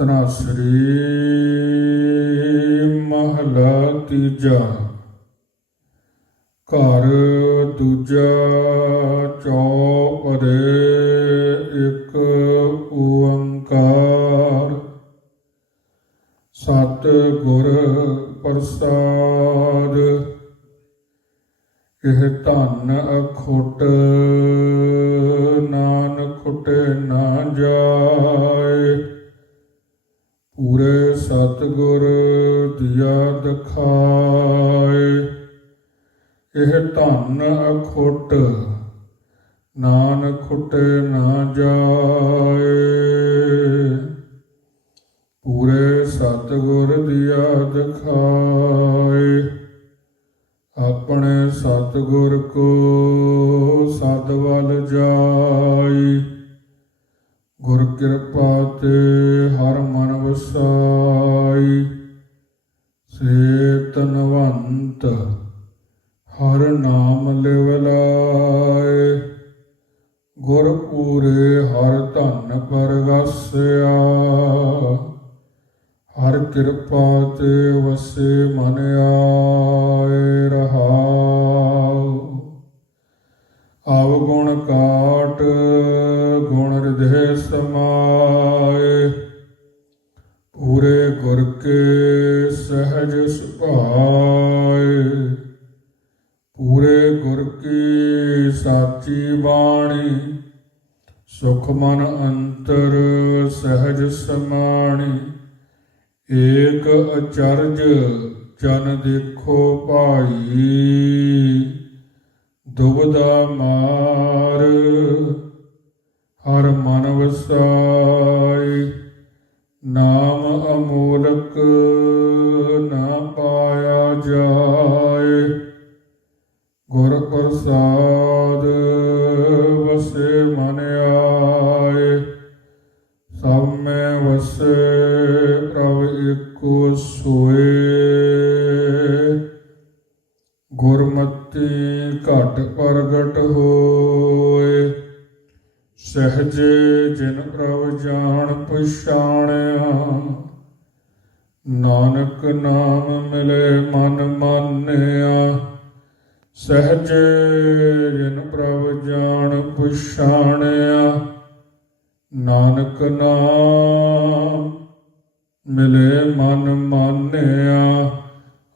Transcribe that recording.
ਤਨਾਸਰੀ ਮਹਲਾ ਤੀਜਾ। ਘਰ ਦੂਜਾ ਚੌਪਦੇ ਇੱਕ ਓੰਕਾਰ। ਸਤ ਗੁਰ ਪ੍ਰਸਾਦ, ਇਹ ਧਨ ਅਖੁੱਟ ਨਾਨਕ ਖੁੱਟੇ ਨਾ ਜਾਏ। ਪੂਰੇ ਸਤਿਗੁਰ ਦਿਆ ਦਖਾਏ। ਇਹ ਧਨ ਅਖੁੱਟ ਨਾਨਕ ਖੁੱਟੇ ਨਾ ਜਾਏ। ਪੂਰੇ ਸਤਿਗੁਰ ਦਿਆ ਦਖਾਏ। ਆਪਣੇ ਸਤਿਗੁਰ ਕੋ ਸਦ ਵੱਲ ਜਾਈ ਗੁਰ ਕਿਰਪਾ ਤੇ ਹਰ ਮਨ ਵਸਾਈ। ਸੇ ਤਨਵੰਤ, ਹਰ ਨਾਮ ਲਿਵਲਾਏ ਗੁਰ ਪੂਰੇ ਹਰ ਧਨ ਪਰਗਾਸਿਆ। ਹਰ ਕਿਰਪਾ ਤੇ ਵਸੇ ਮਨ ਆਏ ਆਵ ਗੁਣ ਕਾਟ, ਗੁਣ ਹਿਰਦੇ ਸਮਾਏ। ਪੂਰੇ ਗੁਰ ਕੇ ਸਹਜ ਸੁਭਾਏ। ਪੂਰੇ ਗੁਰ ਕੀ ਸਾਚੀ ਬਾਣੀ, ਸੁਖ ਮਨ ਅੰਤਰ ਸਹਜ ਸਮਾਣੀ। ਏਕ ਅਚਰਜ ਜਨ ਦੇਖੋ ਭਾਈ। ਦੁਬਦਾ ਮਾਰ, ਹਰ ਮਨ ਵਸਾਈ, ਨਾਮ ਅਮੋਲਕ ਨਾ ਪਾਇਆ ਜਾਏ। ਗੁਰ ਪ੍ਰਸਾਦ ਵਸੇ ਮਨ ਆਏ, ਸਭ ਮੈਂ ਵਸੇ ਗੁਰਮਤੀ ਘਟ ਪ੍ਰਗਟ ਹੋਏ, ਸਹਜੇ ਜਿਨ ਪ੍ਰਭ ਜਾਣ ਪਛਾਣਿਆ। ਨਾਨਕ ਨਾਮ ਮਿਲੇ ਮਨ ਮਾਨਿਆ, ਸਹਜੇ ਜਿਨ ਪ੍ਰਭ ਜਾਣ ਪਛਾਣਿਆ। ਨਾਨਕ ਨਾਮ ਮਿਲੇ ਮਨ ਮਾਨਿਆ